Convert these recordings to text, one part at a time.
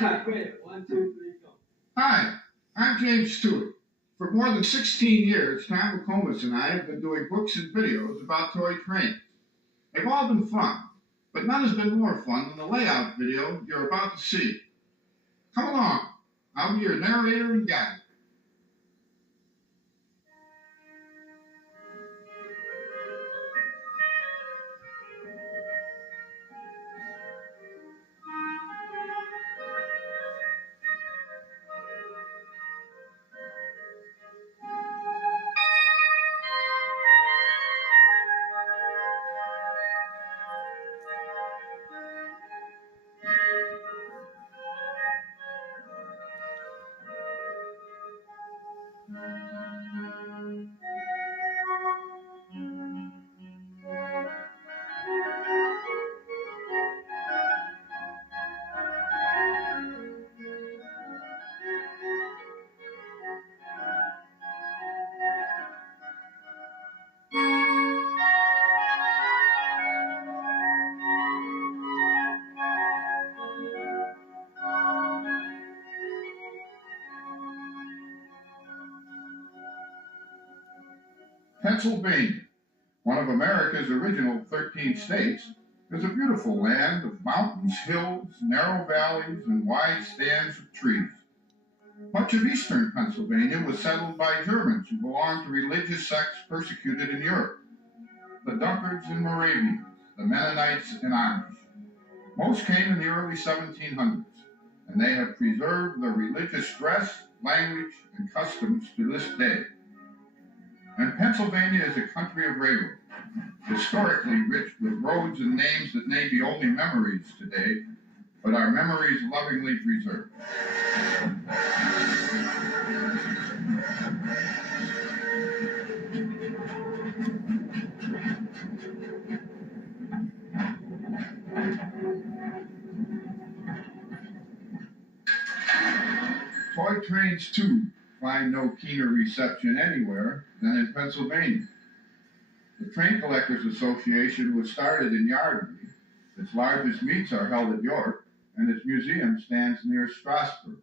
Wait, 1, 2, 3, go. Hi, I'm James Stewart. For more than 16 years, Tom McComas and I have been doing books and videos about toy trains. They've all been fun, but none has been more fun than the layout video you're about to see. Come along, I'll be your narrator and guide. Pennsylvania, one of America's original 13 states, is a beautiful land of mountains, hills, narrow valleys, and wide stands of trees. Much of eastern Pennsylvania was settled by Germans who belonged to religious sects persecuted in Europe, the Duckards and Moravians, the Mennonites and Amish. Most came in the early 1700s, and they have preserved their religious dress, language, and customs to this day. And Pennsylvania is a country of railroads, historically rich with roads and names that may be only memories today, but are memories lovingly preserved. Toy trains, too, find no keener reception anywhere than in Pennsylvania. The Train Collectors Association was started in Yardley. Its largest meets are held at York, and its museum stands near Strasburg.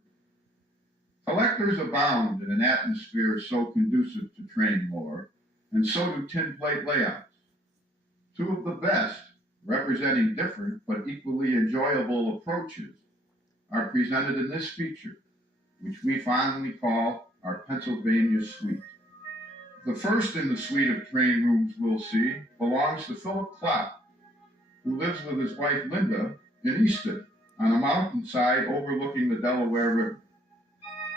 Collectors abound in an atmosphere so conducive to train lore, and so do tin plate layouts. Two of the best, representing different but equally enjoyable approaches, are presented in this feature, which we fondly call our Pennsylvania Suite. The first in the suite of train rooms we'll see belongs to Philip Klopp, who lives with his wife Linda in Easton, on a mountainside overlooking the Delaware River.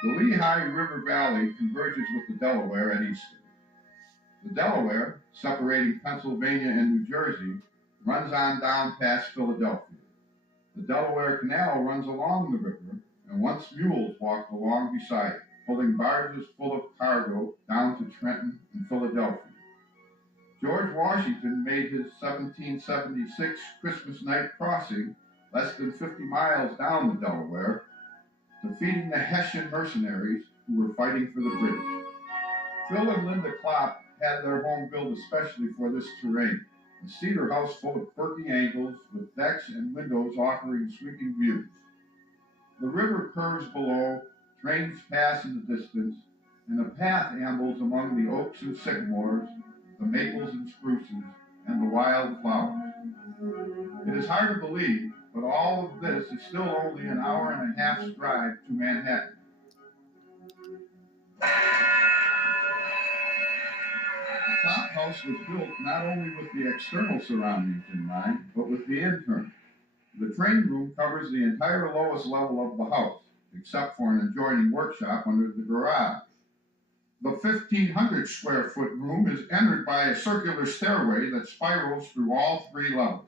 The Lehigh River Valley converges with the Delaware at Easton. The Delaware, separating Pennsylvania and New Jersey, runs on down past Philadelphia. The Delaware Canal runs along the river, and once mules walked along beside it, pulling barges full of cargo down to Trenton and Philadelphia. George Washington made his 1776 Christmas night crossing less than 50 miles down the Delaware, defeating the Hessian mercenaries who were fighting for the British. Phil and Linda Klopp had their home built especially for this terrain, a cedar house full of quirky angles with decks and windows offering sweeping views. The river curves below, trains pass in the distance, and a path ambles among the oaks and sycamores, the maples and spruces, and the wild flowers. It is hard to believe, but all of this is still only an hour and a half's drive to Manhattan. The Klopp house was built not only with the external surroundings in mind, but with the internal. The train room covers the entire lowest level of the house, except for an adjoining workshop under the garage. The 1,500 square foot room is entered by a circular stairway that spirals through all three levels.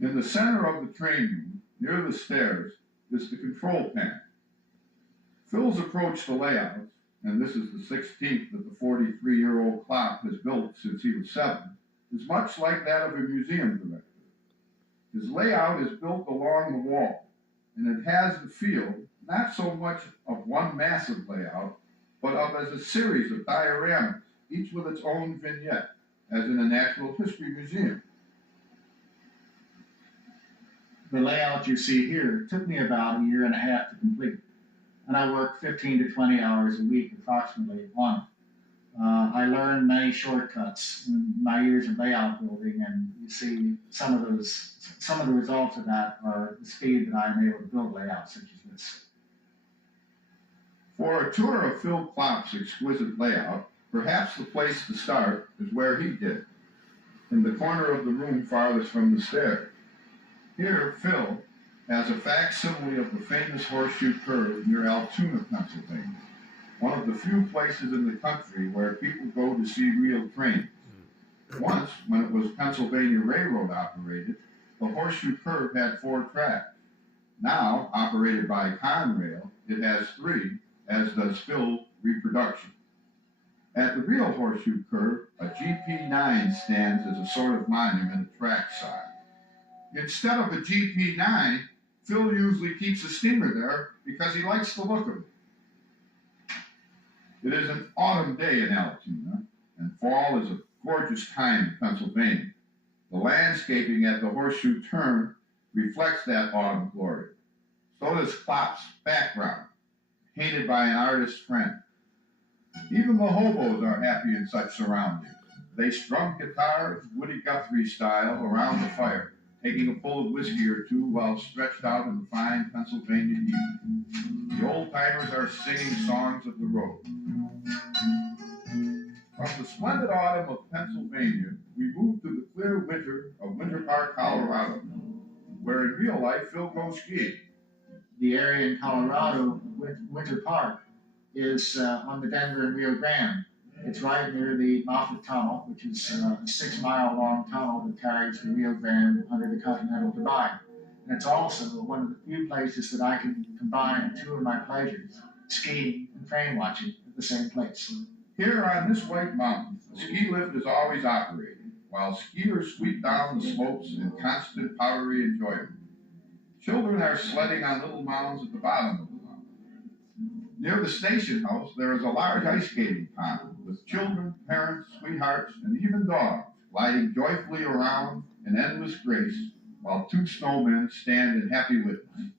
In the center of the train room, near the stairs, is the control panel. Phil's approach to layouts, and this is the 16th that the 43-year-old Klopp has built since he was 7, is much like that of a museum director. His layout is built along the wall, and it has the feel not so much of one massive layout, but of as a series of dioramas, each with its own vignette, as in a natural history museum. The layout you see here took me about a year and a half to complete, and I worked 15 to 20 hours a week approximately on it. I learned many shortcuts in my years of layout building, and you see some of the results of that are the speed that I'm able to build layouts such as this. For a tour of Phil Klopp's exquisite layout, perhaps the place to start is where he did, in the corner of the room farthest from the stairs. Here, Phil has a facsimile of the famous horseshoe curve near Altoona, Pennsylvania, one of the few places in the country where people go to see real trains. Once, when it was Pennsylvania Railroad operated, the horseshoe curve had 4 tracks. Now, operated by Conrail, it has 3, as does Phil reproduction. At the real horseshoe curve, a GP9 stands as a sort of monument at trackside. Instead of a GP9, Phil usually keeps a steamer there because he likes the look of it. It is an autumn day in Altoona, and fall is a gorgeous time in Pennsylvania. The landscaping at the horseshoe turn reflects that autumn glory. So does Klopp's background, painted by an artist friend. Even the hobos are happy in such surroundings. They strum guitars, Woody Guthrie style, around the fire, taking a pull of whiskey or two while stretched out in the fine Pennsylvania heat. The old-timers are singing songs of the road. From the splendid autumn of Pennsylvania, we move to the clear winter of Winter Park, Colorado, where in real life Phil goes skiing. The area in Colorado, Winter Park, is on the Denver and Rio Grande. It's right near the Moffett Tunnel, which is a 6-mile-long tunnel that carries the Rio Grande under the Continental Divide. And it's also one of the few places that I can combine 2 of my pleasures, skiing and train watching, at the same place. Here on this white mountain, the ski lift is always operating, while skiers sweep down the slopes in constant powdery enjoyment. Children are sledding on little mounds at the bottom of the mountain. Near the station house, there is a large ice skating pond with children, parents, sweethearts, and even dogs gliding joyfully around in endless grace while 2 snowmen stand in happy witness.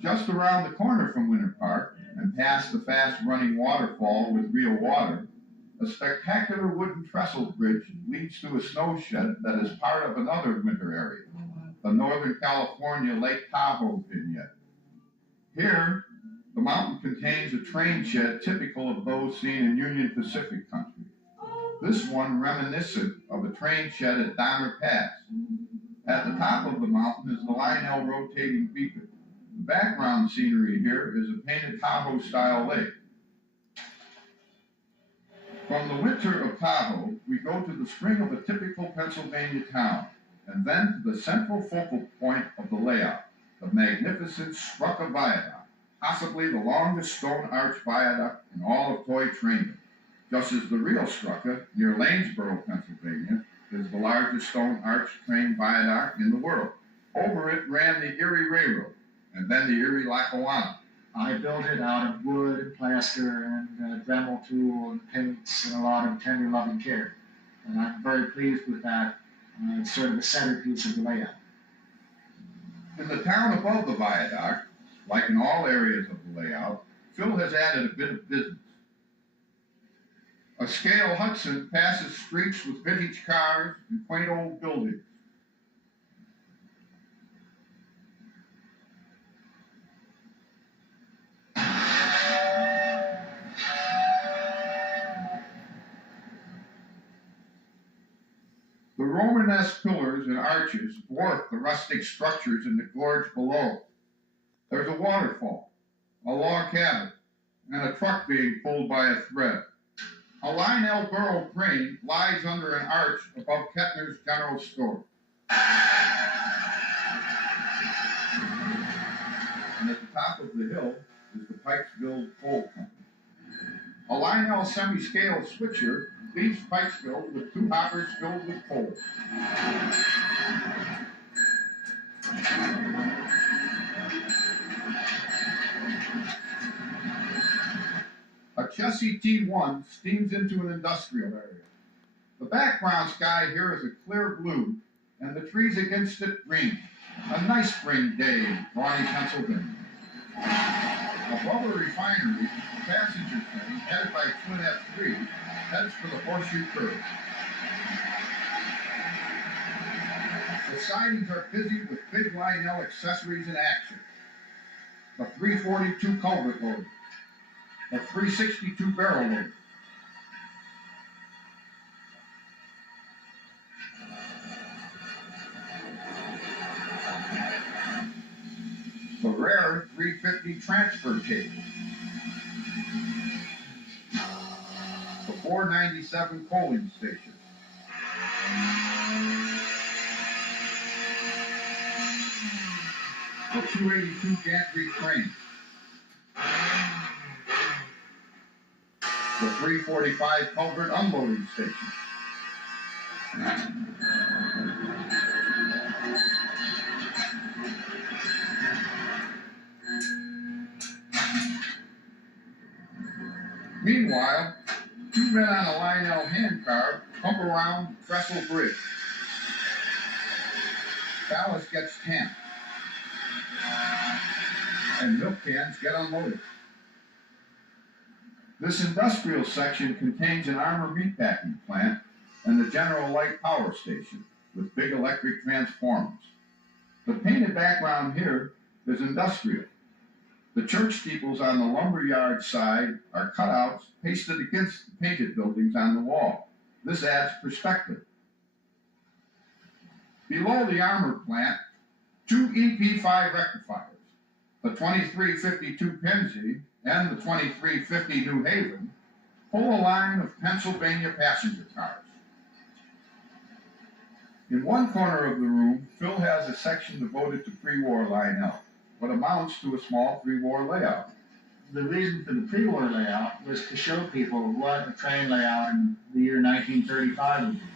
Just around the corner from Winter Park, and past the fast-running waterfall with real water, a spectacular wooden trestle bridge leads to a snow shed that is part of another winter area, the Northern California Lake Tahoe vignette. Here, the mountain contains a train shed typical of those seen in Union Pacific country. This one reminiscent of a train shed at Donner Pass. At the top of the mountain is the Lionel rotating beacon. The background scenery here is a painted Tahoe-style lake. From the winter of Tahoe, we go to the spring of a typical Pennsylvania town, and then to the central focal point of the layout, the magnificent Strucker Viaduct, possibly the longest stone arch viaduct in all of toy training, just as the real Strucker, near Lanesboro, Pennsylvania, is the largest stone arch train viaduct in the world. Over it ran the Erie Railroad, and then the Erie Lackawanna. I built it out of wood and plaster and Dremel tool and paints and a lot of tender loving care. And I'm very pleased with that. It's sort of the centerpiece of the layout. In the town above the viaduct, like in all areas of the layout, Phil has added a bit of business. A scale Hudson passes streets with vintage cars and quaint old buildings. The Romanesque pillars and arches dwarf the rustic structures in the gorge below. There's a waterfall, a log cabin, and a truck being pulled by a thread. A Lionel burro crane lies under an arch above Kettner's General Store. And at the top of the hill is the Pikesville Coal Company. A Lionel semi-scale switcher leaves Pikesville with 2 hoppers filled with coal. A Chessie T1 steams into an industrial area. The background sky here is a clear blue, and the trees against it green. A nice spring day in Brawley, Pennsylvania. Above the refinery, a passenger train headed by Twin F3 heads for the Horseshoe Curve. The sidings are busy with big Lionel accessories in action. The 342 culvert loader, the 362 barrel loader, the rare 350 transfer cable, the 497 coaling station, the 282 gantry crane, the 345 culvert unloading station, Meanwhile, two men on a Lionel handcar pump around Trestle Bridge. Ballast gets tamped, and milk cans get unloaded. This industrial section contains an armor meatpacking plant and the General Light power station with big electric transformers. The painted background here is industrial. The church steeples on the lumberyard side are cutouts pasted against the painted buildings on the wall. This adds perspective. Below the armor plant, two EP5 rectifiers, the 2352 Penzie and the 2350 New Haven, pull a line of Pennsylvania passenger cars. In one corner of the room, Phil has a section devoted to pre-war Lionel, what amounts to a small pre-war layout. The reason for the pre-war layout was to show people what a train layout in the year 1935 would be.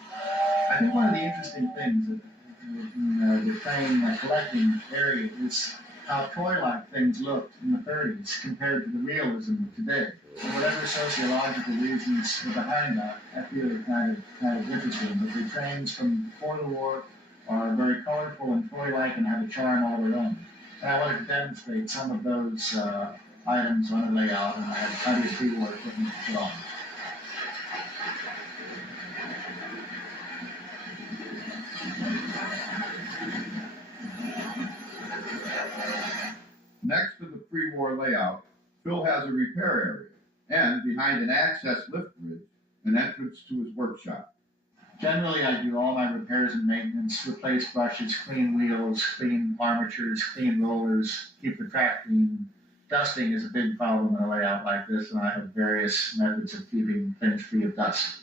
I think one of the interesting things in the train collecting area is how toy-like things looked in the 30s compared to the realism of today. So whatever sociological reasons are behind that, I feel are kind of interesting. But the trains from before the war are very colorful and toy-like and have a charm all their own. And I wanted to demonstrate some of those items on the layout, and I had plenty of pre-war equipment to put on. Next to the pre-war layout, Phil has a repair area, and behind an access lift bridge, an entrance to his workshop. Generally, I do all my repairs and maintenance, replace brushes, clean wheels, clean armatures, clean rollers, keep the track clean. Dusting is a big problem in a layout like this, and I have various methods of keeping things free of dust.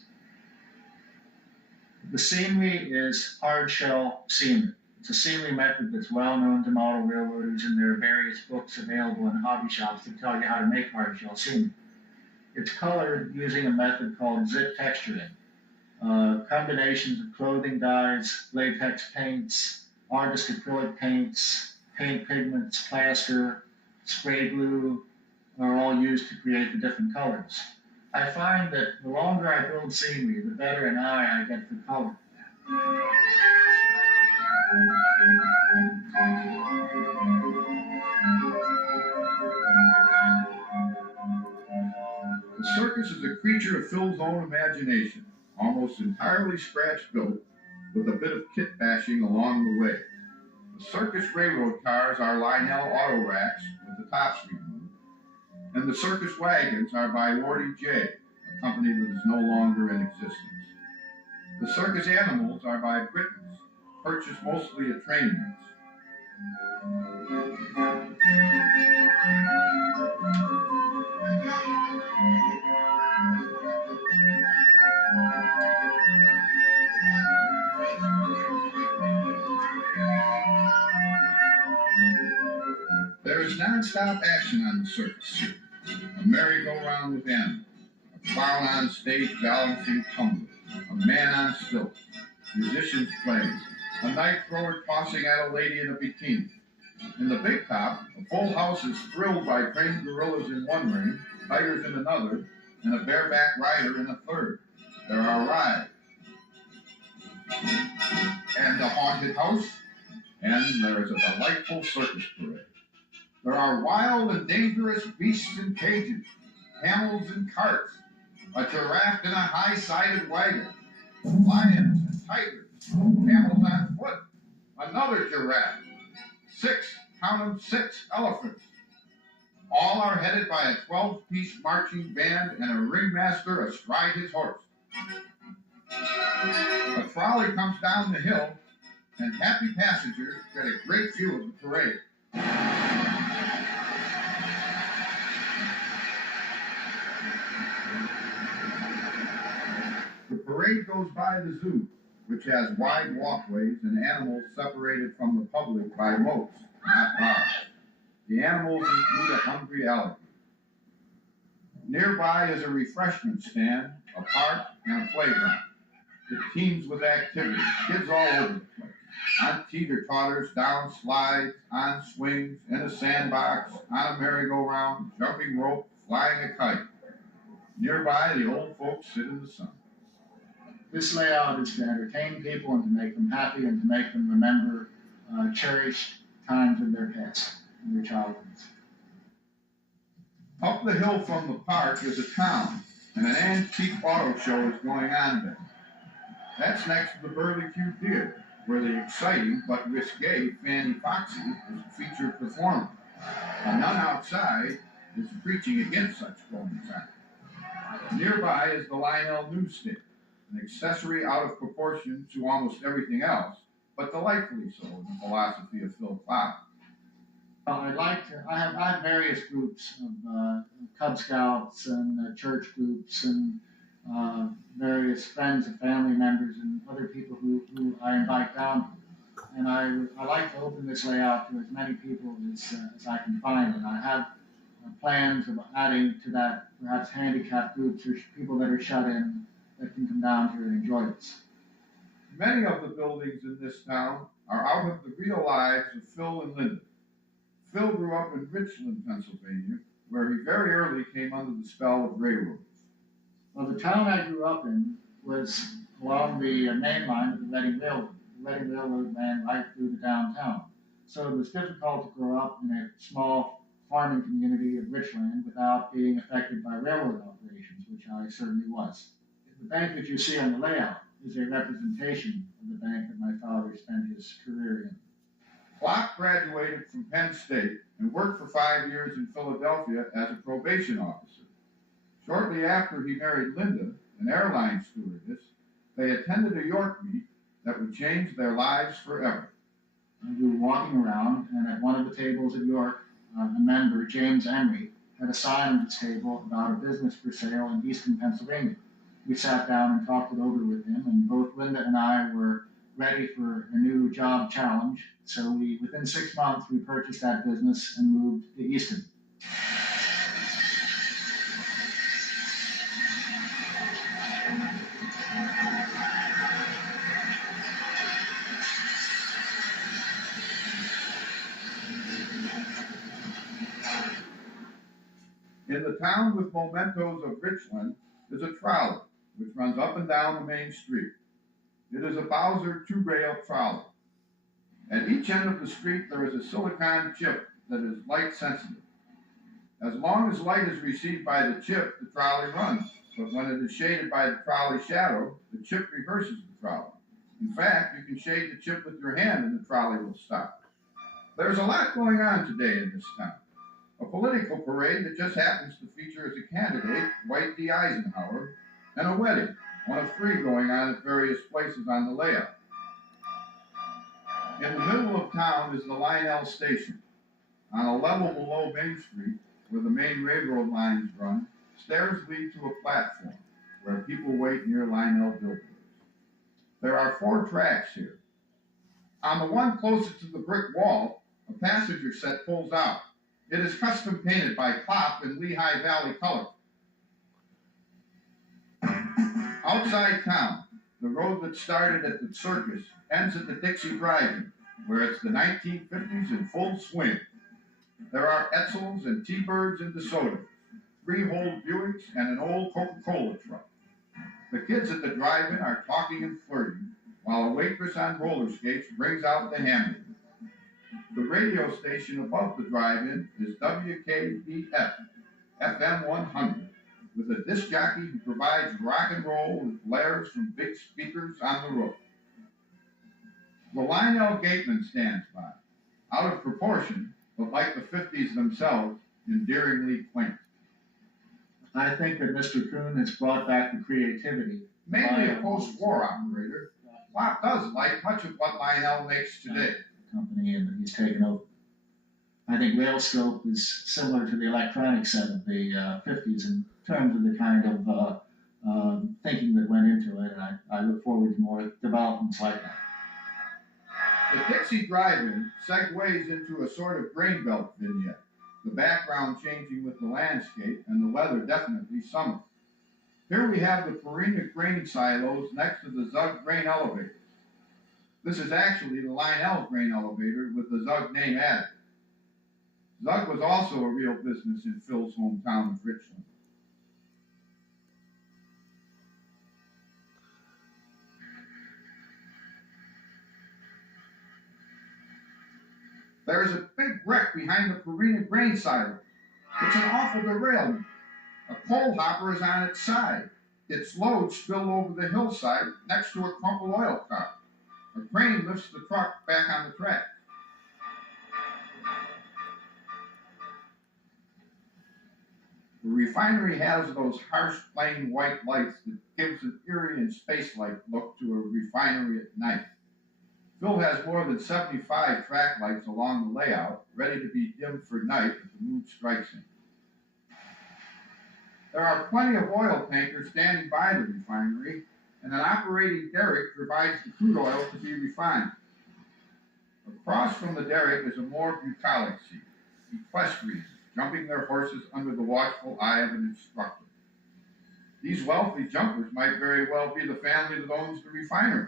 The scenery is hard shell scenery. It's a scenery method that's well known to model railroaders, and there are various books available in hobby shops that tell you how to make hard shell scenery. It's colored using a method called zit texturing. Combinations of clothing dyes, latex paints, artist acrylic paints, paint pigments, plaster, spray glue are all used to create the different colors. I find that the longer I build scenery, the better an eye I get for color. The circus is a creature of Phil's own imagination, almost entirely scratch-built, with a bit of kit bashing along the way. The circus railroad cars are Lionel auto racks with the tops removed, and the circus wagons are by Wardy J., a company that is no longer in existence. The circus animals are by Britons, purchased mostly at train meets. There is non-stop action on the circus. A merry-go-round with animals, a clown on stage balancing tumblers, a man on stilts, musicians playing, a knife thrower tossing at a lady in a bikini. In the big top, a full house is thrilled by trained gorillas in one ring, tigers in another, and a bareback rider in a third. There are rides. And the haunted house? and there is a delightful circus parade. There are wild and dangerous beasts in cages, camels in carts, a giraffe in a high-sided wagon, lions and tigers, camels on foot, another giraffe, count 'em, 6 elephants. All are headed by a 12-piece marching band and a ringmaster astride his horse. A trolley comes down the hill, and happy passengers get a great view of the parade. The parade goes by the zoo, which has wide walkways and animals separated from the public by moats, not bars. The animals include a hungry alligator. Nearby is a refreshment stand, a park, and a playground. It teems with activity, kids all over the place. On teeter-totters, down slides, on swings, in a sandbox, on a merry-go-round, jumping rope, flying a kite. Nearby, the old folks sit in the sun. This layout is to entertain people and to make them happy and to make them remember cherished times in their past, in their childhoods. Up the hill from the park is a town, and an antique auto show is going on there. That's next to the Burley Q Theater, where the exciting but risque Fanny Foxy is a featured performer. A nun outside is preaching against such goings-on. Nearby is the Lionel newsstand, an accessory out of proportion to almost everything else, but delightfully so in the philosophy of Phil Cloud. I have various groups of Cub Scouts and church groups and various friends and family members and other people who I invite down. And I like to open this layout to as many people as I can find. And I have plans of adding to that perhaps handicapped groups or people that are shut in that can come down here and enjoy this. Many of the buildings in this town are out of the real lives of Phil and Linda. Phil grew up in Richland, Pennsylvania, where he very early came under the spell of railroads. Well, the town I grew up in was along the main line of the Reading Railroad. The Reading Railroad ran right through the downtown. So it was difficult to grow up in a small farming community of Richland without being affected by railroad operations, which I certainly was. The bank that you see on the layout is a representation of the bank that my father spent his career in. Clark graduated from Penn State and worked for 5 years in Philadelphia as a probation officer. Shortly after he married Linda, an airline stewardess, they attended a York meet that would change their lives forever. We were walking around, and at one of the tables at York, a member, James Emery, had a sign on his table about a business for sale in eastern Pennsylvania. We sat down and talked it over with him, and both Linda and I were ready for a new job challenge. So within 6 months, we purchased that business and moved to Easton. In the town with mementos of Richland is a trolley, which runs up and down the main street. It is a Bowser 2-rail trolley. At each end of the street there is a silicon chip that is light sensitive. As long as light is received by the chip, the trolley runs, but when it is shaded by the trolley shadow, the chip reverses the trolley. In fact, you can shade the chip with your hand and the trolley will stop. There's a lot going on today in this town. A political parade that just happens to feature as a candidate Dwight D. Eisenhower, and a wedding, one of 3 going on at various places on the layout. In the middle of town is the Lionel station. On a level below Main Street, where the main railroad lines run, stairs lead to a platform where people wait near Lionel billboards. There are 4 tracks here. On the one closest to the brick wall, a passenger set pulls out. It is custom painted by Klopp in Lehigh Valley color. Outside town, the road that started at the circus ends at the Dixie Drive-In, where it's the 1950s in full swing. There are Etzels and T-Birds and DeSotos, 3 old Buicks, and an old Coca-Cola truck. The kids at the drive-in are talking and flirting, while a waitress on roller skates brings out the hamburger. The radio station above the drive-in is WKBF FM 100, with a disc jockey who provides rock and roll with blares from big speakers on the road. The Lionel Gateman stands by, out of proportion, but like the 50s themselves, endearingly quaint. I think that Mr. Kuhn has brought back the creativity. Mainly a post-war operator, Klopp does like much of what Lionel makes today. Company, and he's taken over. I think Railscope is similar to the electronic set of the 50s in terms of the kind of thinking that went into it, and I look forward to more developments like that. The Dixie Drive-In segues into a sort of grain belt vignette, the background changing with the landscape and the weather definitely summer. Here we have the Farina grain silos next to the Zug grain elevators. This is actually the Lionel grain elevator with the Zug name added. Zug was also a real business in Phil's hometown of Richland. There is a big wreck behind the Farina grain silo. It's an awful derailment. A coal hopper is on its side. Its load spilled over the hillside next to a crumpled oil car. A crane lifts the truck back on the track. The refinery has those harsh, plain white lights that gives an eerie and space-like look to a refinery at night. Phil has more than 75 track lights along the layout, ready to be dimmed for night if the mood strikes him. There are plenty of oil tankers standing by the refinery, and an operating derrick provides the crude oil to be refined. Across from the derrick is a more bucolic scene, equestrians jumping their horses under the watchful eye of an instructor. These wealthy jumpers might very well be the family that owns the refinery.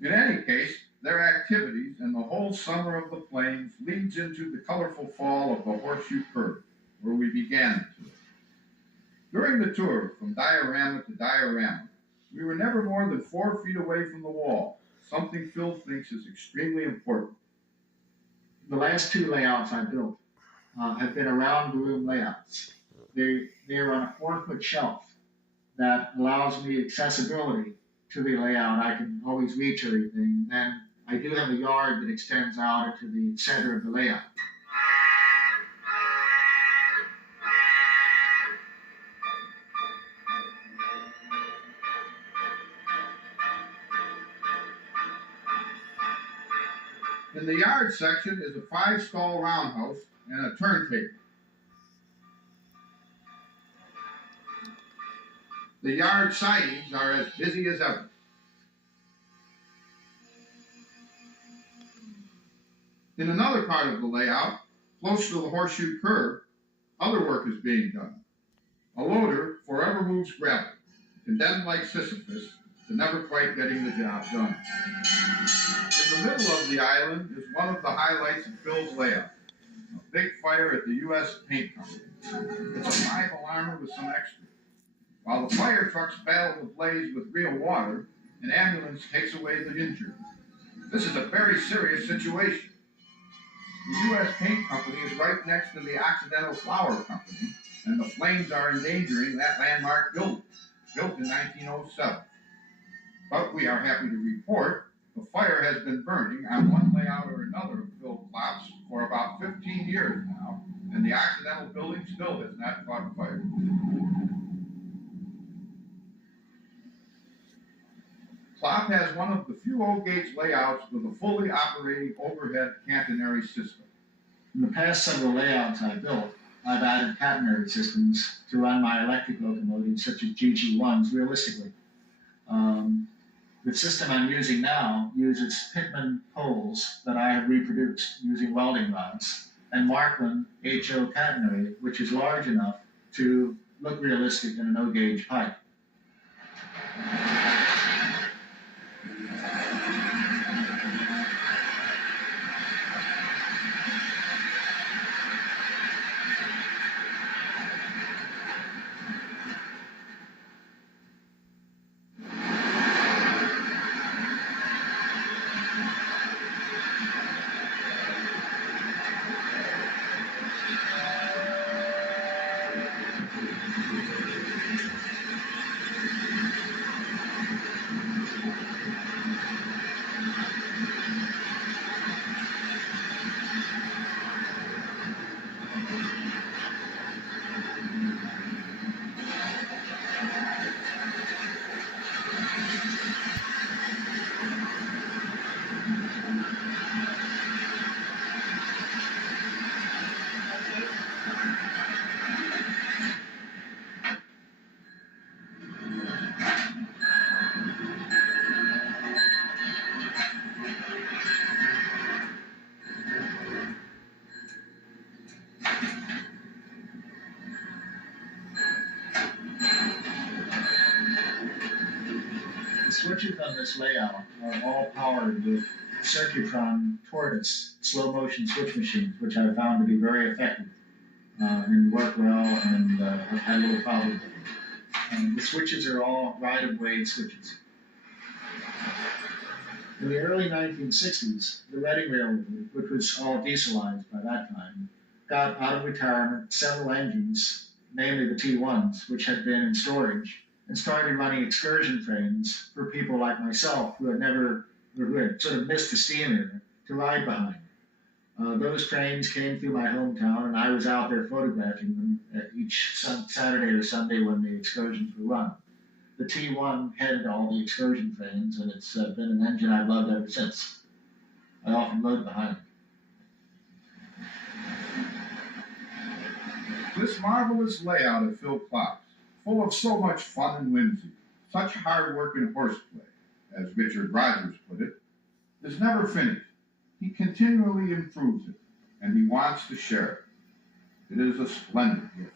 In any case, their activities and the whole summer of the plains leads into the colorful fall of the Horseshoe Curve, where we began the tour. During the tour, from diorama to diorama, we were never more than 4 feet away from the wall, something Phil thinks is extremely important. The last 2 layouts I built have been around the room layouts. They're on a 4-foot shelf that allows me accessibility to the layout. I can always reach everything. Then I do have a yard that extends out into the center of the layout. In the yard section is a 5-stall roundhouse and a turntable. The yard sidings are as busy as ever. In another part of the layout, close to the Horseshoe Curve, other work is being done. A loader forever moves gravel, condemned like Sisyphus to never quite getting the job done. In the middle of the island is one of the highlights of Phil's layout, a big fire at the U.S. Paint Company. It's a 5-alarmer with some extras. While the fire trucks battle the blaze with real water, an ambulance takes away the injured. This is a very serious situation. The U.S. Paint Company is right next to the Occidental Flour Company, and the flames are endangering that landmark building, built in 1907. But we are happy to report the fire has been burning on one layout or another of Phil Klopp's for about 15 years now, and the Occidental building still has not caught fire. Klopp has one of the few O-gauge layouts with a fully operating overhead catenary system. In the past several layouts I built, I've added catenary systems to run my electric locomotives, such as GG1s, realistically. The system I'm using now uses Pitman poles that I have reproduced using welding rods, and Markland HO catenary, which is large enough to look realistic in an O-gauge pipe. this layout are all powered with Circuitron Tortoise slow motion switch machines, which I found to be very effective and work well, and have had little problem. The switches are all right-of-way switches. In the early 1960s, the Reading Railroad, which was all dieselized by that time, got out of retirement several engines, namely the T1s, which had been in storage, and started running excursion trains for people like myself who had sort of missed the steam era to ride behind. Those trains came through my hometown, and I was out there photographing them each Saturday or Sunday when the excursions were run. The T1 headed all the excursion trains, and it's been an engine I've loved ever since. I often rode behind it. This marvelous layout of Phil Klopp's, full of so much fun and whimsy, such hard work and horseplay, as Richard Rogers put it, is never finished. He continually improves it, and he wants to share it. It is a splendid gift.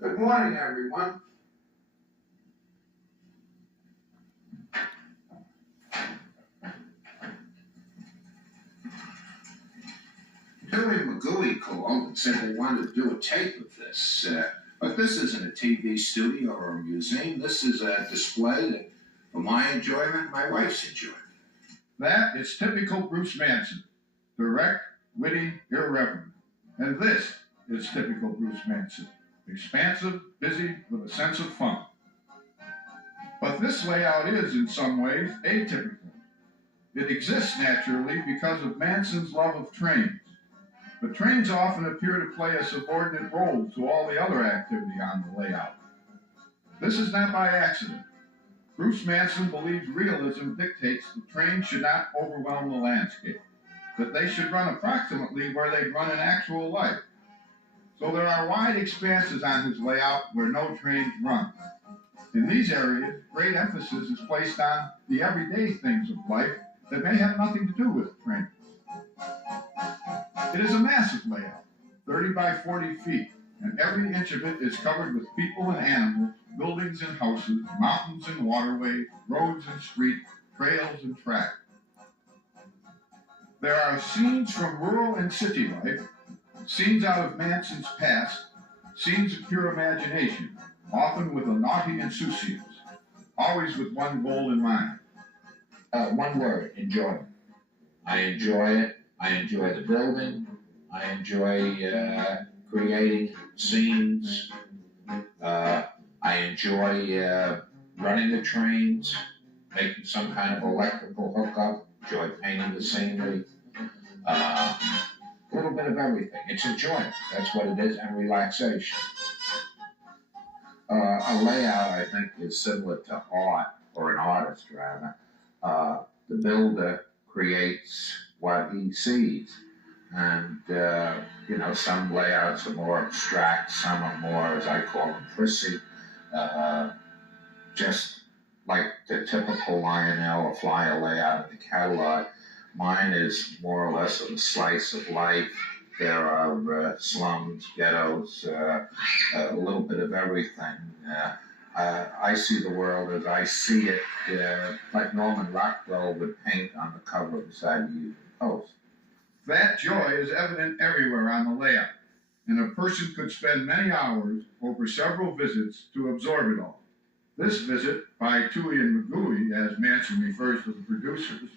Good morning, everyone. Billy McGooey called and said they wanted to do a tape of this, but this isn't a TV studio or a museum. This is a display that, for my enjoyment, my wife's enjoyment. That is typical Bruce Manson. Direct, witty, irreverent. And this is typical Bruce Manson. Expansive, busy, with a sense of fun. But this layout is, in some ways, atypical. It exists naturally because of Manson's love of trains. But trains often appear to play a subordinate role to all the other activity on the layout. This is not by accident. Bruce Manson believes realism dictates the trains should not overwhelm the landscape, that they should run approximately where they'd run in actual life. So there are wide expanses on his layout where no trains run. In these areas, great emphasis is placed on the everyday things of life that may have nothing to do with trains. It is a massive layout, 30 by 40 feet, and every inch of it is covered with people and animals, buildings and houses, mountains and waterways, roads and streets, trails and tracks. There are scenes from rural and city life, scenes out of Manson's past, scenes of pure imagination, often with a naughty insouciance, always with one goal in mind. One word, enjoy. I enjoy it. I enjoy the building. I enjoy creating scenes. I enjoy running the trains, making some kind of electrical hookup. Enjoy painting the scenery. A little bit of everything. It's enjoyment. That's what it is, and relaxation. A layout, I think, is similar to art, or an artist rather. The builder creates what he sees. And, some layouts are more abstract, some are more, as I call them, prissy. Just like the typical Lionel or Flyer layout in the catalog. Mine is more or less of a slice of life. There are slums, ghettos, a little bit of everything. I see the world as I see it, like Norman Rockwell would paint on the cover of the Saturday Post. That joy is evident everywhere on the layout, and a person could spend many hours over several visits to absorb it all. This visit by Toohey and McGooey, as Manson refers to the producers,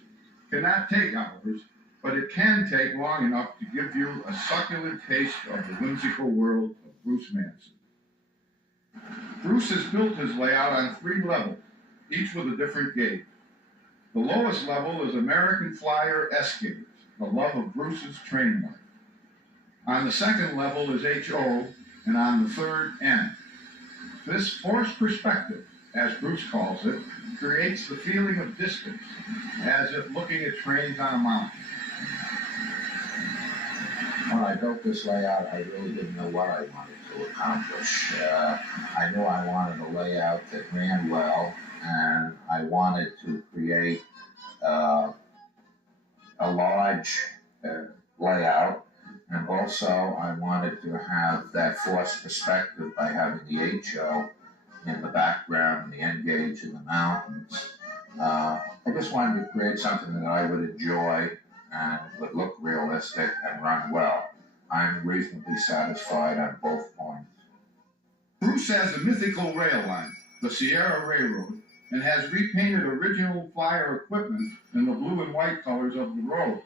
cannot take hours, but it can take long enough to give you a succulent taste of the whimsical world of Bruce Manson. Bruce has built his layout on 3 levels, each with a different gauge. The lowest level is American Flyer S gauge, the love of Bruce's train life. On the 2nd level is HO, and on the 3rd, N. This forced perspective, as Bruce calls it, creates the feeling of distance, as if looking at trains on a mountain. When I built this layout, I really didn't know what I wanted to accomplish. I knew I wanted a layout that ran well, and I wanted to create a large layout, and also I wanted to have that forced perspective by having the HO in the background and the N gauge in the mountains. I just wanted to create something that I would enjoy and would look realistic and run well. I'm reasonably satisfied on both points. Bruce has a mythical rail line, the Sierra Railroad, and has repainted original Flyer equipment in the blue and white colors of the road.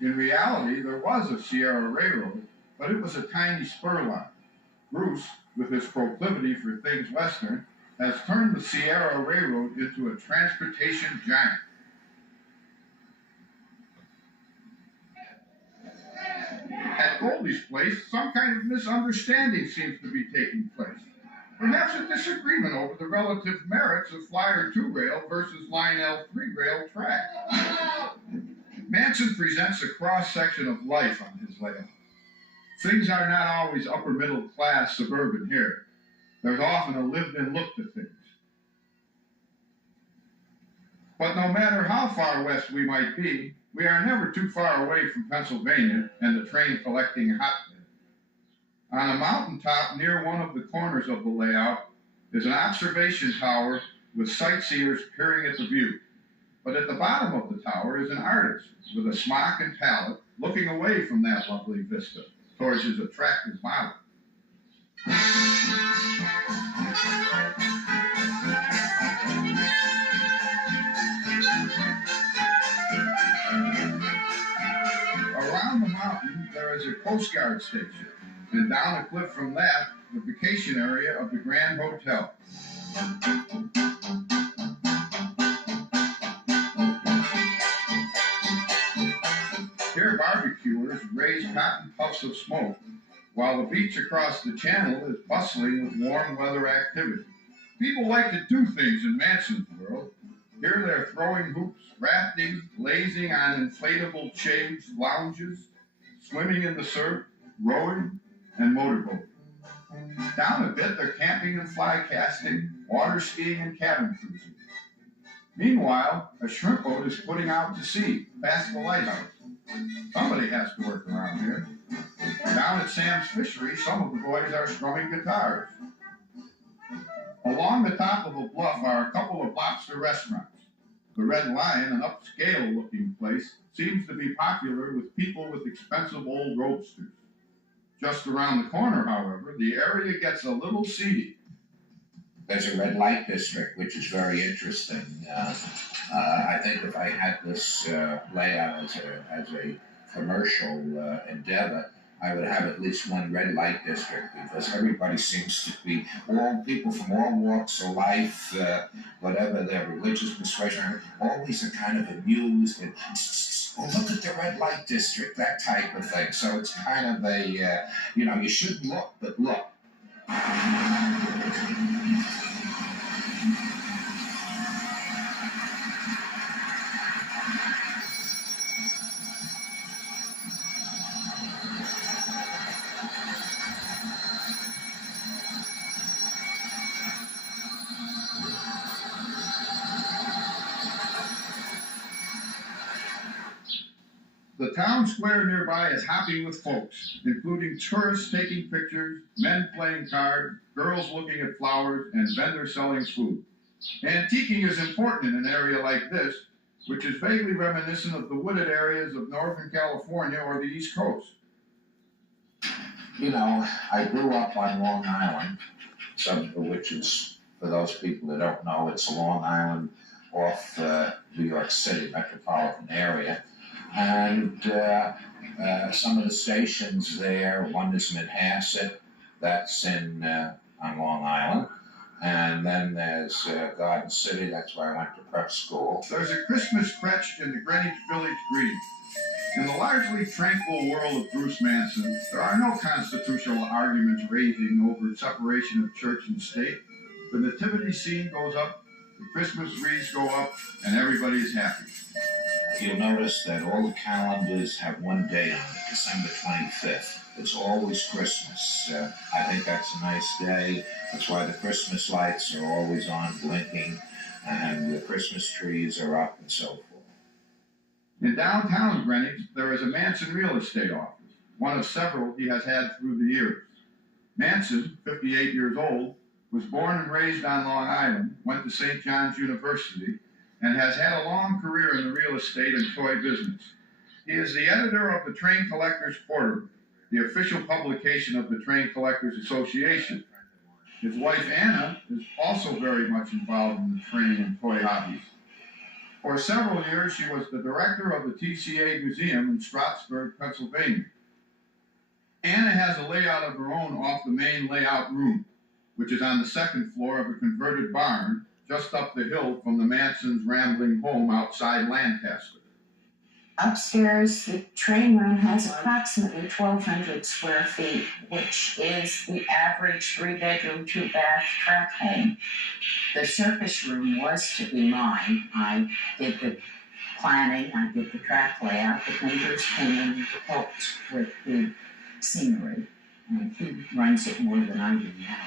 In reality, there was a Sierra Railroad, but it was a tiny spur line. Bruce, with his proclivity for things Western, has turned the Sierra Railroad into a transportation giant. At Goldie's place, some kind of misunderstanding seems to be taking place. Perhaps a disagreement over the relative merits of Flyer 2-rail versus Lionel 3-rail track. Manson presents a cross-section of life on his layout. Things are not always upper-middle-class suburban here. There's often a lived-in look to things. But no matter how far west we might be, we are never too far away from Pennsylvania and the train-collecting hotbed. On a mountaintop near one of the corners of the layout is an observation tower with sightseers peering at the view. But at the bottom of the tower is an artist with a smock and palette looking away from that lovely vista towards his attractive model. Around the mountain, there is a Coast Guard station, and down a cliff from that, the vacation area of the Grand Hotel. Here, barbecuers raise cotton puffs of smoke, while the beach across the channel is bustling with warm weather activity. People like to do things in Manson's world. Here they're throwing hoops, rafting, lazing on inflatable chains, lounges, swimming in the surf, rowing, and motorboating. Down a bit, they're camping and fly casting, water skiing, and cabin cruising. Meanwhile, a shrimp boat is putting out to sea, past the lighthouse. Somebody has to work around here. Down at Sam's Fishery, some of the boys are strumming guitars. Along the top of a bluff are a couple of lobster restaurants. The Red Lion, an upscale-looking place, seems to be popular with people with expensive old roadsters. Just around the corner, however, the area gets a little seedy. There's a red light district, which is very interesting. I think if I had this layout as a commercial endeavor, I would have at least one red light district, because everybody seems to be, all people from all walks of life, whatever their religious persuasion, always are kind of amused and, oh, look at the red light district, that type of thing. So it's kind of a, you shouldn't look, but look. The town square nearby is hopping with folks, including tourists taking pictures, men playing cards, girls looking at flowers, and vendors selling food. Antiquing is important in an area like this, which is vaguely reminiscent of the wooded areas of Northern California or the East Coast. You know, I grew up on Long Island, which is, for those people that don't know, it's Long Island off New York City metropolitan area. And some of the stations there, one is Manhasset, that's on Long Island. And then there's Garden City, that's where I went to prep school. There's a Christmas fetch in the Greenwich Village Green. In the largely tranquil world of Bruce Manson, there are no constitutional arguments raging over separation of church and state. The nativity scene goes up, the Christmas wreaths go up, and everybody is happy. You'll notice that all the calendars have one date on it, December 25th. It's always Christmas. I think that's a nice day. That's why the Christmas lights are always on blinking, and the Christmas trees are up and so forth. In downtown Greenwich, there is a Manson real estate office, one of several he has had through the years. Manson, 58 years old, was born and raised on Long Island, went to St. John's University, and has had a long career in the real estate and toy business. He is the editor of the Train Collectors Quarterly, the official publication of the Train Collectors Association. His wife, Anna, is also very much involved in the train and toy hobbies. For several years, she was the director of the TCA Museum in Stroudsburg, Pennsylvania. Anna has a layout of her own off the main layout room, which is on the second floor of a converted barn just up the hill from the Mansons' rambling home outside Lancaster. Upstairs, the train room has approximately 1,200 square feet, which is the average 3-bedroom, 2-bath track home. The circus room was to be mine. I did the planning, I did the track layout, but then Bruce came in and helped with the scenery, and he runs it more than I do now.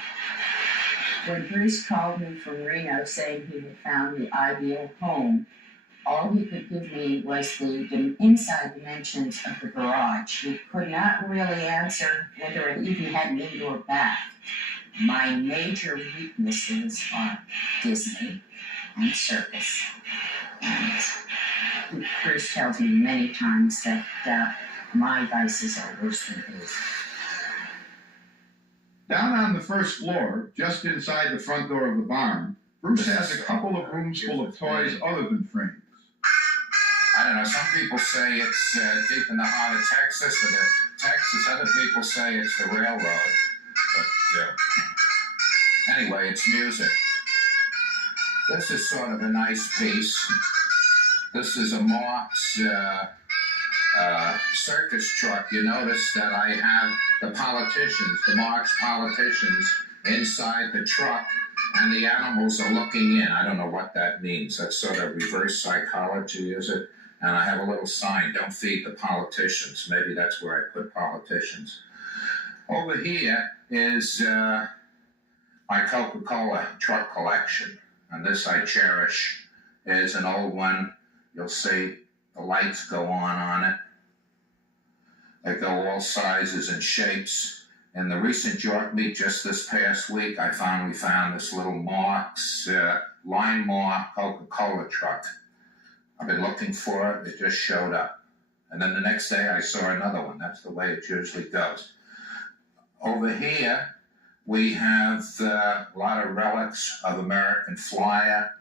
When Bruce called me from Reno saying he had found the ideal home, all he could give me was the inside dimensions of the garage. He could not really answer whether it even had an indoor bath. My major weaknesses are Disney and circus. And Bruce tells me many times that my vices are worse than his. Down on the first floor, just inside the front door of the barn, Bruce has a couple of rooms full of toys other than frames. I don't know, some people say it's deep in the heart of Texas, or Texas. Other people say it's the railroad. But anyway, it's music. This is sort of a nice piece. This is a Marx circus truck. You notice that I have the politicians, the Marx politicians, inside the truck, and the animals are looking in. I don't know what that means. That's sort of reverse psychology, is it? And I have a little sign, don't feed the politicians. Maybe that's where I put politicians. Over here is my Coca-Cola truck collection. And this I cherish. Is an old one. You'll see the lights go on it. They go all sizes and shapes. In the recent York meet just this past week, we found this little Marx, line mark Coca-Cola truck. I've been looking for it, it just showed up. And then the next day I saw another one. That's the way it usually goes. Over here, we have a lot of relics of American Flyer.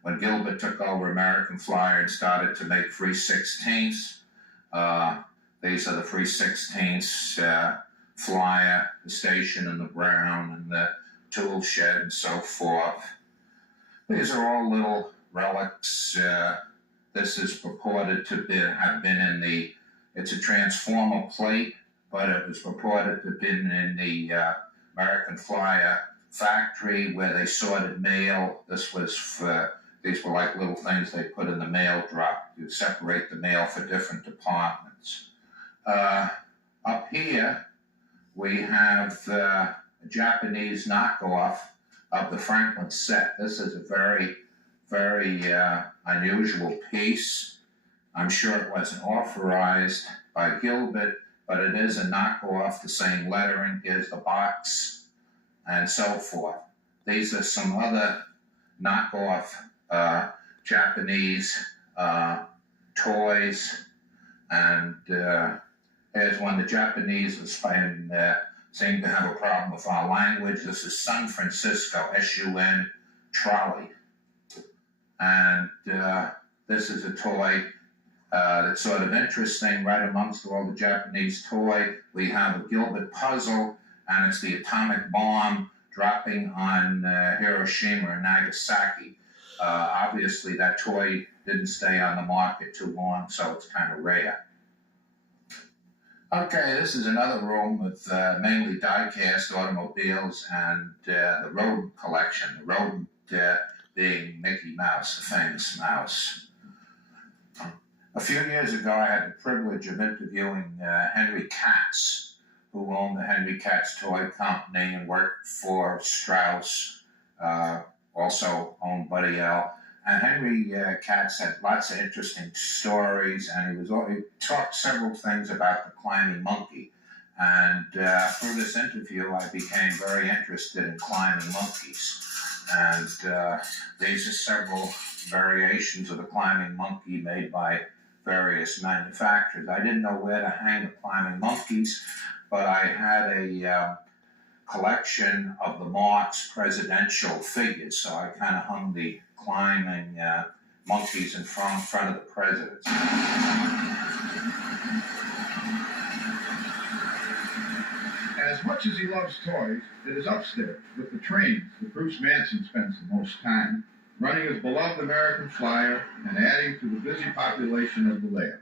When Gilbert took over American Flyer and started to make 3/16ths, these are the 3/16ths Flyer, the station and the Brown and the tool shed and so forth. These are all little relics. This is purported to have been in it's a transformer plate, but it was purported to have been in the American Flyer factory where they sorted mail. These were like little things they put in the mail drop to separate the mail for different departments. Up here, we have a Japanese knockoff of the Franklin set. This is a very, very unusual piece. I'm sure it wasn't authorized by Gilbert, but it is a knockoff, the same lettering. Here's the box, and so forth. These are some other knockoff Japanese toys, and here's one. The Japanese seem to have a problem with our language. This is San Francisco, S-U-N, trolley. And this is a toy that's sort of interesting. Right amongst all the Japanese toy, we have a Gilbert puzzle, and it's the atomic bomb dropping on Hiroshima and Nagasaki. Obviously, that toy didn't stay on the market too long, so it's kind of rare. Okay, this is another room with mainly die-cast automobiles and the rodent collection. The rodent being Mickey Mouse, the famous mouse. A few years ago, I had the privilege of interviewing Henry Katz, who owned the Henry Katz Toy Company and worked for Strauss, also owned Buddy L. And Henry Katz had lots of interesting stories, and he talked several things about the climbing monkey. And through this interview, I became very interested in climbing monkeys. And these are several variations of the climbing monkey made by various manufacturers. I didn't know where to hang the climbing monkeys, but I had a collection of the Marx presidential figures, so I kind of hung the climbing monkeys in front of the president. As much as he loves toys, it is upstairs with the trains that Bruce Manson spends the most time, running his beloved American Flyer and adding to the busy population of the layout.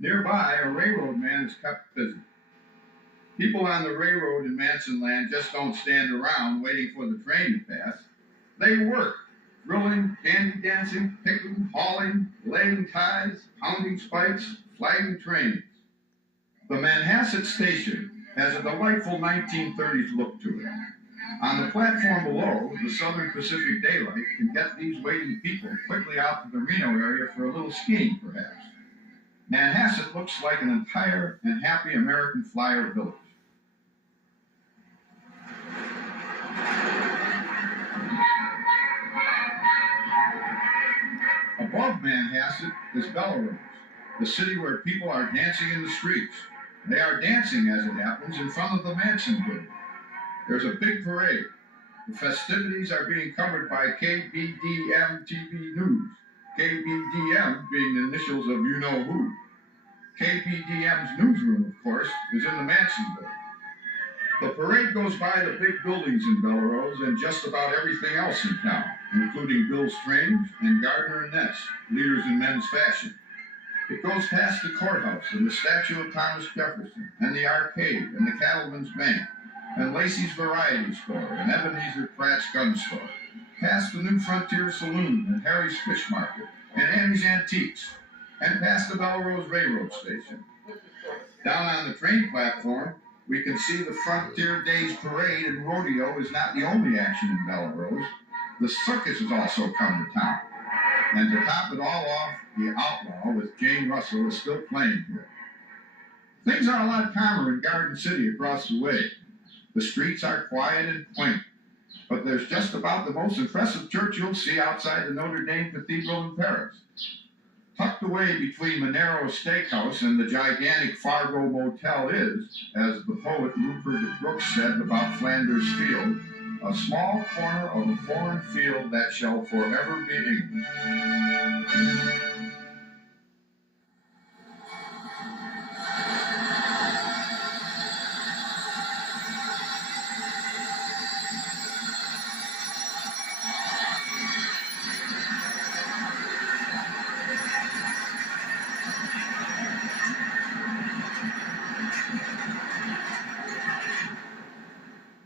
Nearby, a railroad man is kept busy. People on the railroad in Manson land just don't stand around waiting for the train to pass. They work, drilling, candy dancing, picking, hauling, laying ties, pounding spikes, flagging trains. The Manhasset station has a delightful 1930s look to it. On the platform below, the Southern Pacific Daylight can get these waiting people quickly out to the Reno area for a little skiing, perhaps. Manhasset looks like an entire and happy American Flyer village. Above Manhasset is Bellerose, the city where people are dancing in the streets. They are dancing, as it happens, in front of the Manson building. There's a big parade. The festivities are being covered by KBDM TV News, KBDM being the initials of you-know-who. KBDM's newsroom, of course, is in the Manson building. The parade goes by the big buildings in Bellerose and just about everything else in town, including Bill Strange and Gardner and Ness, leaders in men's fashion. It goes past the courthouse and the statue of Thomas Jefferson, and the arcade, and the Cattleman's Bank, and Lacey's Variety Store, and Ebenezer Pratt's Gun Store, past the New Frontier Saloon, and Harry's Fish Market, and Annie's Antiques, and past the Bellerose Railroad Station. Down on the train platform, we can see the Frontier Days Parade and Rodeo is not the only action in Bellerose. The circus has also come to town. And to top it all off, the Outlaw with Jane Russell is still playing here. Things are a lot calmer in Garden City across the way. The streets are quiet and quaint, but there's just about the most impressive church you'll see outside the Notre Dame Cathedral in Paris. Tucked away between Monero Steakhouse and the gigantic Fargo Motel is, as the poet Rupert Brooks said about Flanders Field, a small corner of a foreign field that shall forever be English.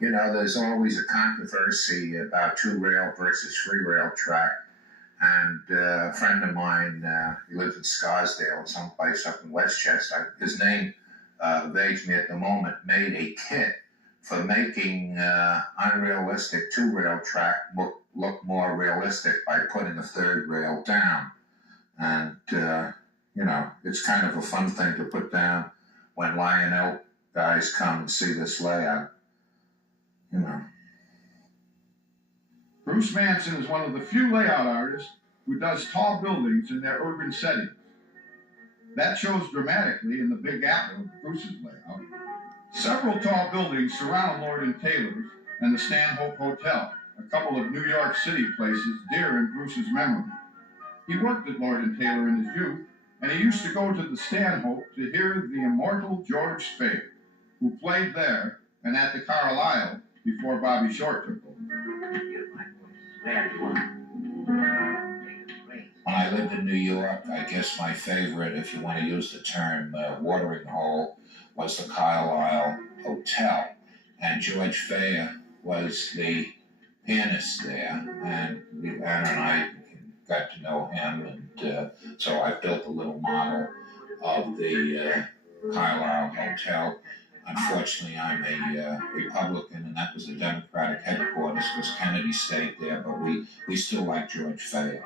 You know, there's always a controversy about two rail versus three rail track. And a friend of mine, he lives in Scarsdale, someplace up in Westchester. His name evades me at the moment. Made a kit for making unrealistic two rail track look more realistic by putting a third rail down. And you know, it's kind of a fun thing to put down when Lionel guys come and see this layout. You know. Bruce Manson is one of the few layout artists who does tall buildings in their urban settings. That shows dramatically in the Big Apple of Bruce's layout. Several tall buildings surround Lord & Taylor's and the Stanhope Hotel, a couple of New York City places dear in Bruce's memory. He worked at Lord & Taylor in his youth, and he used to go to the Stanhope to hear the immortal George Fay, who played there and at the Carlisle before Bobby Short took over. When I lived in New York, I guess my favorite, if you want to use the term watering hole, was the Carlisle Hotel. And George Fay was the pianist there, and Anna and I got to know him, and so I built a little model of the Carlisle Hotel. Unfortunately, I'm a Republican, and that was the Democratic headquarters because Kennedy stayed there, but we still like George Fay.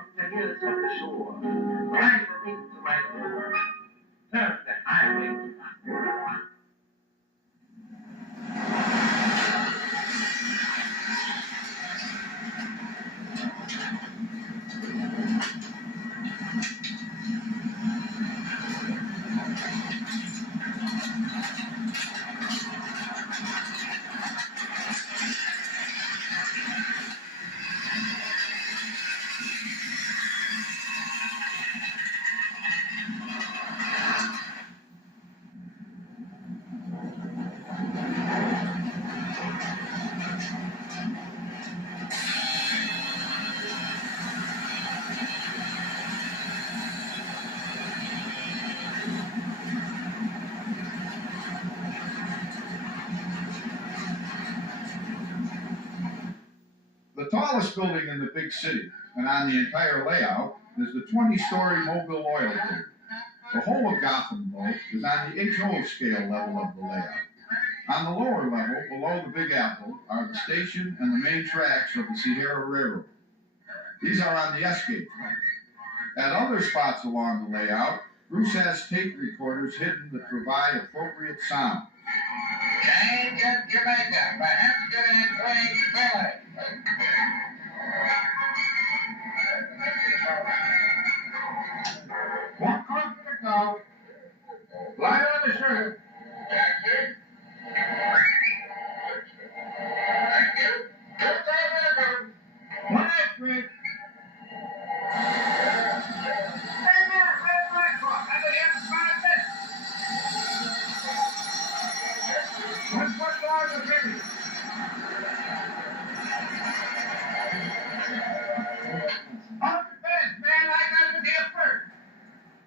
The tallest building in the big city, and on the entire layout, is the 20-story Mobile Oil Tank. The whole of Gotham, though, is on the HO scale level of the layout. On the lower level, below the Big Apple, are the station and the main tracks of the Sierra Railroad. These are on the S-gauge level. At other spots along the layout, Bruce has tape recorders hidden that provide appropriate sound. Change at Jamaica, perhaps good and playing spelling. One car for the go. Light on the shirt. One extra.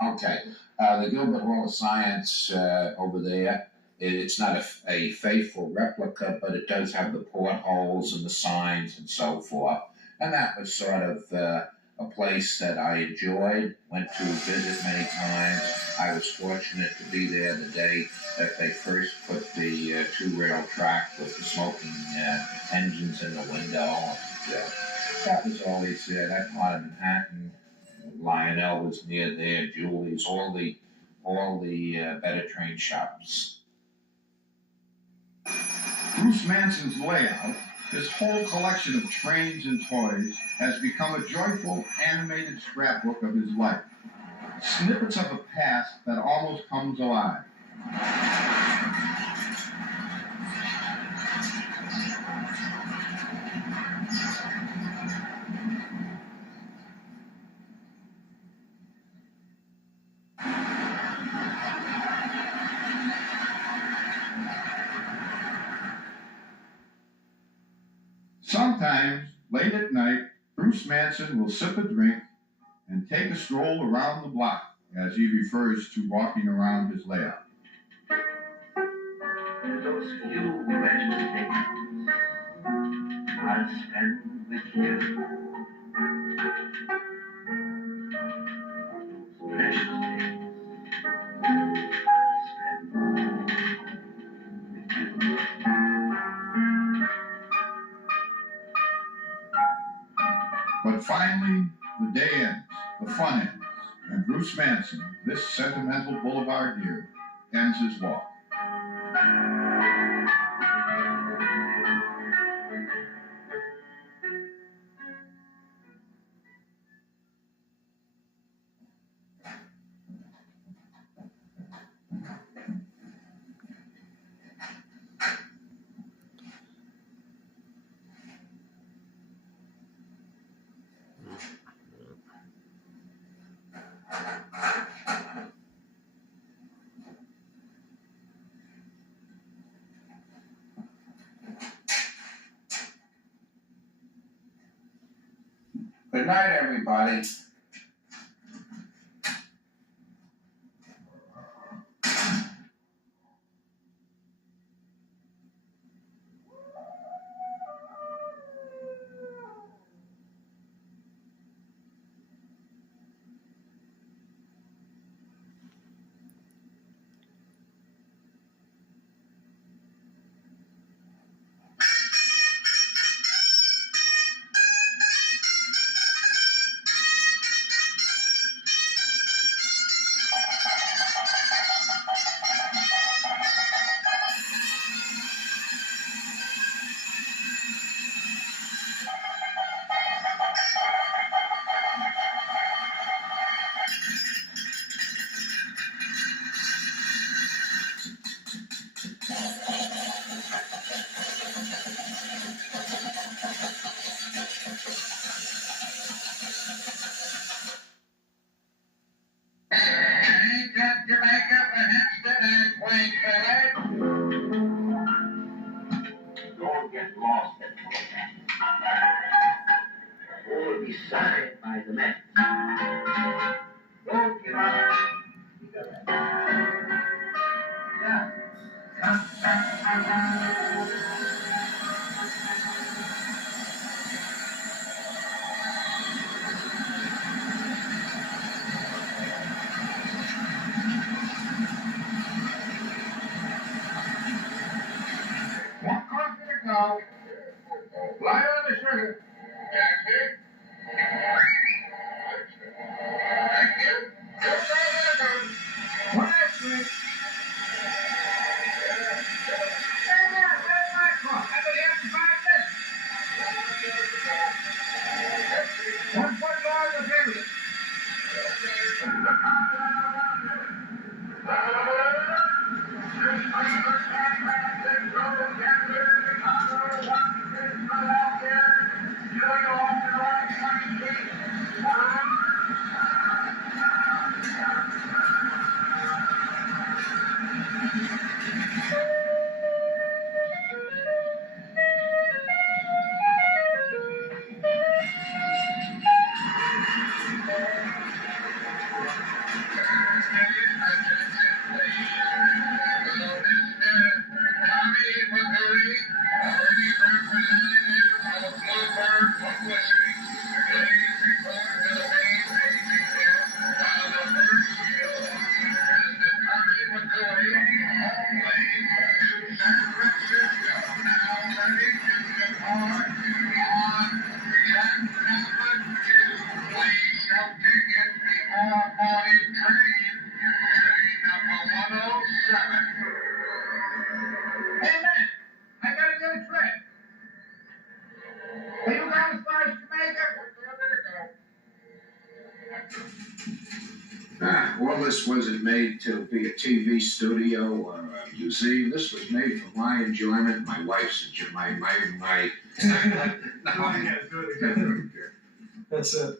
Okay, the Gilbert Hall of Science over there, it's not a faithful replica, but it does have the portholes and the signs and so forth. And that was sort of a place that I enjoyed, went to visit many times. I was fortunate to be there the day that they first put the two-rail track with the smoking engines in the window. And, that was always there, that part of Manhattan. Lionel was near there, Julie's, all the better train shops. Bruce Manson's layout, this whole collection of trains and toys, has become a joyful, animated scrapbook of his life. Snippets of a past that almost comes alive. Sometimes, late at night, Bruce Manson will sip a drink and take a stroll around the block, as he refers to walking around his layout. Those few precious things I spend with you. Precious days. I spend with you. But finally, the day ends, the fun ends, and Bruce Manson, this sentimental boulevardier, ends his walk. Good night, everybody. Don't get lost in or be signed by the Mets. Don't give up. One coffee to go. Light on the sugar. One ice cream. $1 a baby. Well, this wasn't made to be a TV studio or a museum. This was made for my enjoyment, my wife's enjoyment, my. That's it.